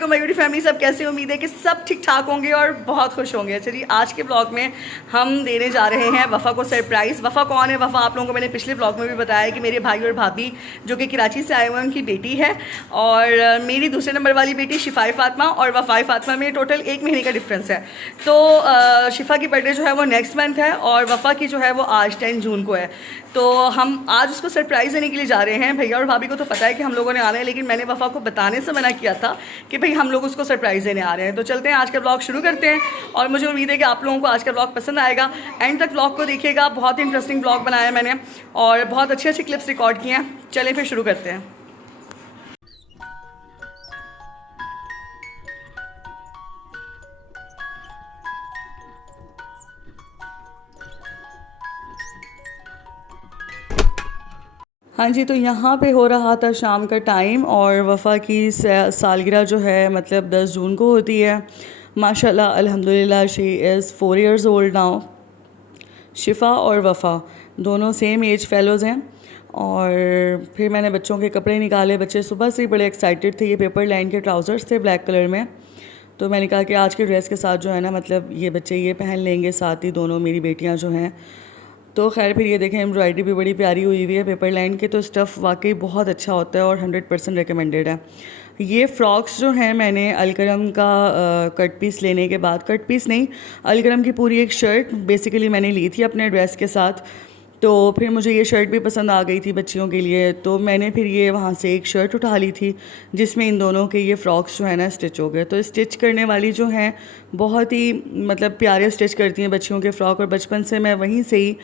वालेकुम मेरी फैमिली, सब कैसे? उम्मीद है कि सब ठीक ठाक होंगे और बहुत खुश होंगे। चलिए आज के ब्लॉग में हम देने जा रहे हैं वफ़ा को सरप्राइज़। वफ़ा कौन है? वफ़ा आप लोगों को मैंने पिछले ब्लॉग में भी बताया कि मेरे भाई और भाभी जो कि कराची से आए हुए हैं उनकी बेटी है, और मेरी दूसरे नंबर वाली बेटी शिफाई फ़ातिमा और वफ़ाई फ़ातिमा में टोटल 1 महीने का डिफरेंस है। तो शिफा की बर्थडे जो है वो नेक्स्ट मंथ है और वफ़ा की जो है वो आज 10 जून को है। तो हम आज उसको सरप्राइज़ देने के लिए जा रहे हैं। भैया और भाभी को तो पता है कि हम लोगों ने आना है, लेकिन मैंने वफ़ा को बताने से मना किया था कि भाई हम लोग उसको सरप्राइज़ देने आ रहे हैं। तो चलते हैं, आज का ब्लॉग शुरू करते हैं और मुझे उम्मीद है कि आप लोगों को आज का ब्लॉग पसंद आएगा। एंड तक ब्लॉग को देखिएगा, बहुत ही इंटरेस्टिंग ब्लॉग बनाया है मैंने और बहुत अच्छी अच्छी क्लिप्स रिकॉर्ड किए हैं। चलें फिर शुरू करते हैं। हाँ जी, तो यहाँ पे हो रहा था शाम का टाइम और वफ़ा की सालगिरह जो है मतलब 10 जून को होती है। माशाल्लाह अल्हम्दुलिल्लाह she is 4 years old now. Shifa और वफ़ा दोनों सेम एज फेलोज़ हैं। और फिर मैंने बच्चों के कपड़े निकाले। बच्चे सुबह से ही बड़े एक्साइटेड थे। ये पेपर लाइन के ट्राउज़र्स थे ब्लैक कलर में, तो मैंने कहा कि आज के ड्रेस के साथ जो है ना, मतलब ये बच्चे ये पहन लेंगे, साथ ही दोनों मेरी बेटियाँ जो हैं। तो खैर फिर ये देखें, एम्ब्रॉयडरी भी बड़ी प्यारी हुई हुई है पेपर लाइन के। तो स्टफ़ वाकई बहुत अच्छा होता है और 100% रिकमेंडेड है। ये फ़्रॉक्स जो हैं मैंने अलकरम का कट पीस लेने के बाद, कट पीस नहीं, अलकरम की पूरी एक शर्ट बेसिकली मैंने ली थी अपने ड्रेस के साथ। तो फिर मुझे ये शर्ट भी पसंद आ गई थी बच्चियों के लिए, तो मैंने फिर ये वहाँ से एक शर्ट उठा ली थी जिसमें इन दोनों के ये फ़्रॉक्स जो है ना स्टिच हो गए। तो स्टिच करने वाली जो हैं बहुत ही मतलब प्यारे स्टिच करती हैं बच्चियों के फ़्रॉक, और बचपन से मैं वहीं से ही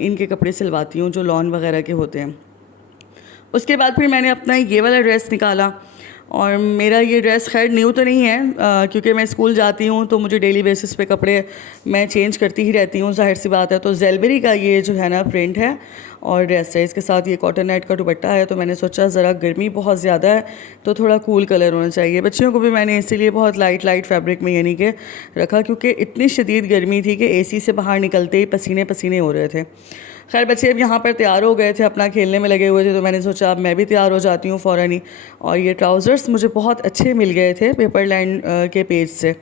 इनके कपड़े सिलवाती हूँ जो लॉन वगैरह के होते हैं। उसके बाद फिर मैंने अपना ये वाला ड्रेस निकाला, और मेरा ये ड्रेस खैर न्यू तो नहीं है क्योंकि मैं स्कूल जाती हूँ तो मुझे डेली बेसिस पे कपड़े मैं चेंज करती ही रहती हूँ, जाहिर सी बात है। तो ज़ेलबेरी का ये जो है ना प्रिंट है और ड्रेस है, इसके साथ ये कॉटन नेट का दुपट्टा है। तो मैंने सोचा ज़रा गर्मी बहुत ज़्यादा है तो थोड़ा कूल कलर होना चाहिए। बच्चियों को भी मैंने इसीलिए बहुत लाइट फैब्रिक में यानी कि रखा, क्योंकि इतनी शदीद गर्मी थी कि AC से बाहर निकलते ही पसीने पसीने हो रहे थे। खैर बच्चे अब यहाँ पर तैयार हो गए थे, अपना खेलने में लगे हुए थे, तो मैंने सोचा अब मैं भी तैयार हो जाती हूँ फ़ौरन ही। और ये ट्राउज़र्स मुझे बहुत अच्छे मिल गए थे पेपर लाइन के पेज से।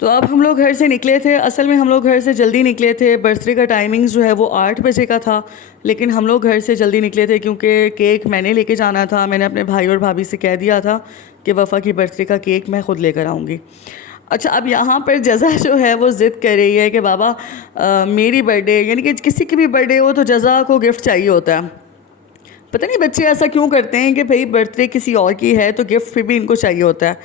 तो अब हम लोग घर से निकले थे। असल में हम लोग घर से जल्दी निकले थे। बर्थडे का टाइमिंग जो है वो 8 बजे का था, लेकिन हम लोग घर से जल्दी निकले थे क्योंकि केक मैंने लेके जाना था। मैंने अपने भाई और भाभी से कह दिया था कि वफ़ा की बर्थडे का केक मैं ख़ुद लेकर आऊँगी। अच्छा, अब यहाँ पर जज़ा जो है वो ज़िद कर रही है कि बाबा मेरी बर्थडे, यानी कि किसी की भी बर्थडे हो तो जज़ा को गिफ्ट चाहिए होता है। पता नहीं बच्चे ऐसा क्यों करते हैं कि भाई बर्थडे किसी और की है तो गिफ्ट फिर भी इनको चाहिए होता है।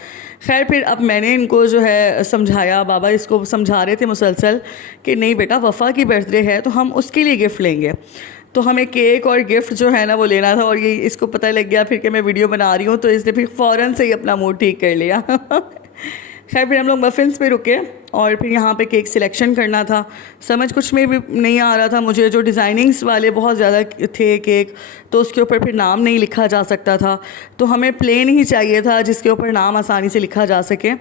खैर फिर अब मैंने इनको जो है समझाया, बाबा इसको समझा रहे थे मुसलसल कि नहीं बेटा, वफ़ा की बर्थडे है तो हम उसके लिए गिफ़्ट लेंगे। तो हमें केक और गिफ्ट जो है ना वो लेना था, और ये इसको पता लग गया फिर कि मैं वीडियो बना रही हूँ, तो इसने फिर फ़ौरन से ही अपना मूड ठीक कर लिया। खैर फिर हम लोग मफ़िन्स पे रुके और फिर यहाँ पे केक सिलेक्शन करना था। समझ कुछ में भी नहीं आ रहा था मुझे, जो डिज़ाइनिंग्स वाले बहुत ज़्यादा थे केक, तो उसके ऊपर फिर नाम नहीं लिखा जा सकता था। तो हमें प्लेन ही चाहिए था जिसके ऊपर नाम आसानी से लिखा जा सके।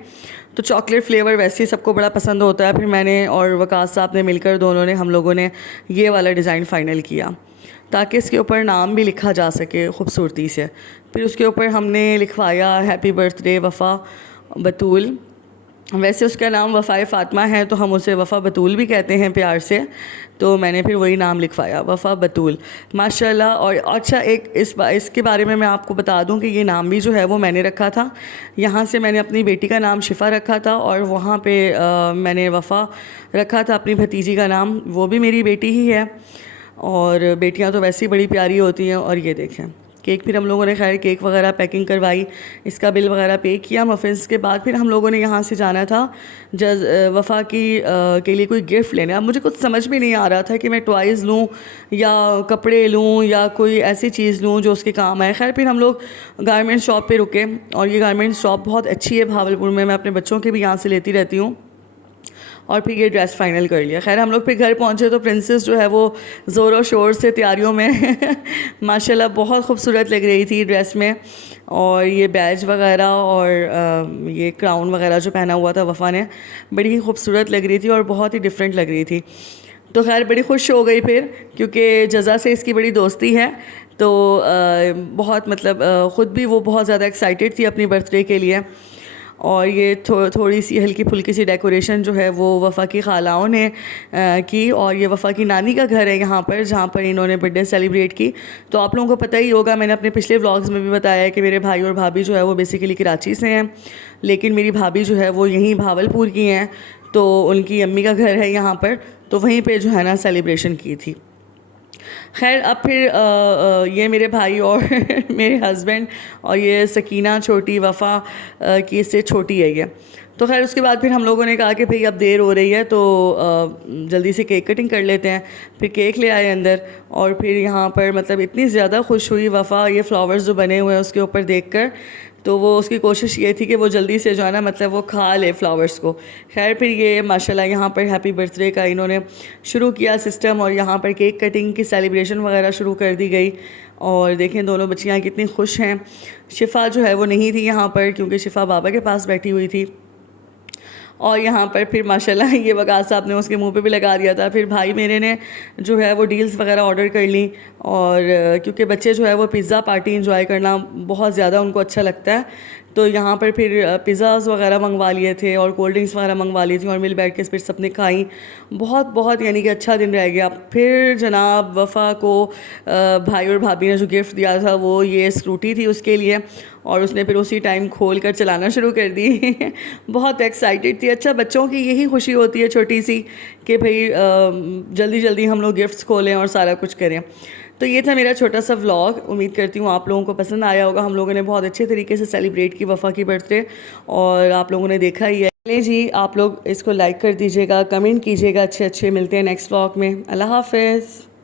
तो चॉकलेट फ्लेवर वैसे ही सबको बड़ा पसंद होता है। फिर मैंने और वकास साहब ने मिलकर दोनों ने, हम लोगों ने ये वाला डिज़ाइन फ़ाइनल किया ताकि इसके ऊपर नाम भी लिखा जा सके खूबसूरती से। फिर उसके ऊपर हमने लिखवाया हैप्पी बर्थडे वफ़ा बतूल। वैसे उसका नाम वफ़ाए फ़ातिमा है तो हम उसे वफ़ा बतूल भी कहते हैं प्यार से, तो मैंने फिर वही नाम लिखवाया, वफ़ा बतूल माशाल्लाह। और अच्छा, एक इसके बारे में मैं आपको बता दूं कि ये नाम भी जो है वो मैंने रखा था। यहाँ से मैंने अपनी बेटी का नाम शिफ़ा रखा था और वहाँ पे मैंने वफ़ा रखा था अपनी भतीजी का नाम, वो भी मेरी बेटी ही है। और बेटियाँ तो वैसे ही बड़ी प्यारी होती हैं। और ये देखें केक, फिर हम लोगों ने खैर केक वगैरह पैकिंग करवाई, इसका बिल वगैरह पे किया। मफ़िन्स के बाद फिर हम लोगों ने यहाँ से जाना था वफ़ा की के लिए कोई गिफ्ट लेने। अब मुझे कुछ समझ में नहीं आ रहा था कि मैं टॉयज़ लूँ या कपड़े लूँ या कोई ऐसी चीज़ लूँ जो उसके काम आए। खैर फिर हम लोग गारमेंट शॉप पे रुके, और ये गारमेंट शॉप बहुत अच्छी है भावलपुर में, मैं अपने बच्चों के भी यहाँ से लेती रहती हूँ। और फिर ये ड्रेस फ़ाइनल कर लिया। खैर हम लोग फिर घर पहुँचे तो प्रिंसेस जो है वो ज़ोर शोर से तैयारियों में माशाल्लाह बहुत खूबसूरत लग रही थी ड्रेस में। और ये बैज वगैरह और ये क्राउन वगैरह जो पहना हुआ था वफ़ा ने, बड़ी ही खूबसूरत लग रही थी और बहुत ही डिफरेंट लग रही थी। तो खैर बड़ी खुश हो गई फिर, क्योंकि जज़ा से इसकी बड़ी दोस्ती है। तो बहुत मतलब ख़ुद भी वो बहुत ज़्यादा एक्साइटेड थी अपनी बर्थडे के लिए। और ये थोड़ी सी हल्की फुल्की सी डेकोरेशन जो है वो वफ़ा की खालाओं ने की। और ये वफ़ा की नानी का घर है यहाँ पर, जहाँ पर इन्होंने बर्थडे सेलिब्रेट की। तो आप लोगों को पता ही होगा, मैंने अपने पिछले व्लॉग्स में भी बताया है कि मेरे भाई और भाभी जो है वो बेसिकली कराची से हैं, लेकिन मेरी भाभी जो है वो यहीं भावलपुर की हैं। तो उनकी अम्मी का घर है यहाँ पर, तो वहीं पर जो है ना सेलिब्रेशन की थी। खैर अब फिर ये मेरे भाई और मेरे हस्बैंड और ये सकीना छोटी वफ़ा की इससे छोटी है ये। तो खैर उसके बाद फिर हम लोगों ने कहा कि भाई अब देर हो रही है तो जल्दी से केक कटिंग कर लेते हैं। फिर केक ले आए अंदर, और फिर यहाँ पर मतलब इतनी ज़्यादा खुश हुई वफ़ा ये फ्लावर्स जो बने हुए हैं उसके ऊपर देखकर। तो वो उसकी कोशिश ये थी कि वो जल्दी से जो है ना मतलब वो खा ले फ्लावर्स को। खैर फिर ये माशाल्लाह यहाँ पर हैप्पी बर्थडे का इन्होंने शुरू किया सिस्टम, और यहाँ पर केक कटिंग की सेलिब्रेशन वगैरह शुरू कर दी गई। और देखें दोनों बच्चियाँ कितनी खुश हैं। शिफ़ा जो है वो नहीं थी यहाँ पर, क्योंकि शिफ़ा बाबा के पास बैठी हुई थी। और यहाँ पर फिर माशाल्लाह ये वकास साहब ने उसके मुंह पे भी लगा दिया था। फिर भाई मेरे ने जो है वो डील्स वगैरह ऑर्डर कर ली, और क्योंकि बच्चे जो है वो पिज़्ज़ा पार्टी इंजॉय करना बहुत ज़्यादा उनको अच्छा लगता है, तो यहाँ पर फिर पिज़्ज़ाज़ वगैरह मंगवा लिए थे और कोल्ड ड्रिंक्स वगैरह मंगवा ली थी, और मिल बैठ के फिर सबने खाई। बहुत बहुत यानी कि अच्छा दिन रह गया। फिर जनाब वफ़ा को भाई और भाभी ने जो गिफ्ट दिया था वो ये स्कूटी थी उसके लिए, और उसने फिर उसी टाइम खोल कर चलाना शुरू कर दी। बहुत एक्साइटेड थी। अच्छा, बच्चों की यही खुशी होती है छोटी सी कि भाई जल्दी जल्दी हम लोग गिफ्ट्स खोलें और सारा कुछ करें। तो ये था मेरा छोटा सा व्लॉग। उम्मीद करती हूँ आप लोगों को पसंद आया होगा। हम लोगों ने बहुत अच्छे तरीके से सेलिब्रेट की वफ़ा की बर्थडे, और आप लोगों ने देखा ही है। चलिए जी, आप लोग इसको लाइक कर दीजिएगा, कमेंट कीजिएगा अच्छे अच्छे। मिलते हैं नेक्स्ट व्लॉग में। अल्लाह हाफ़िज़।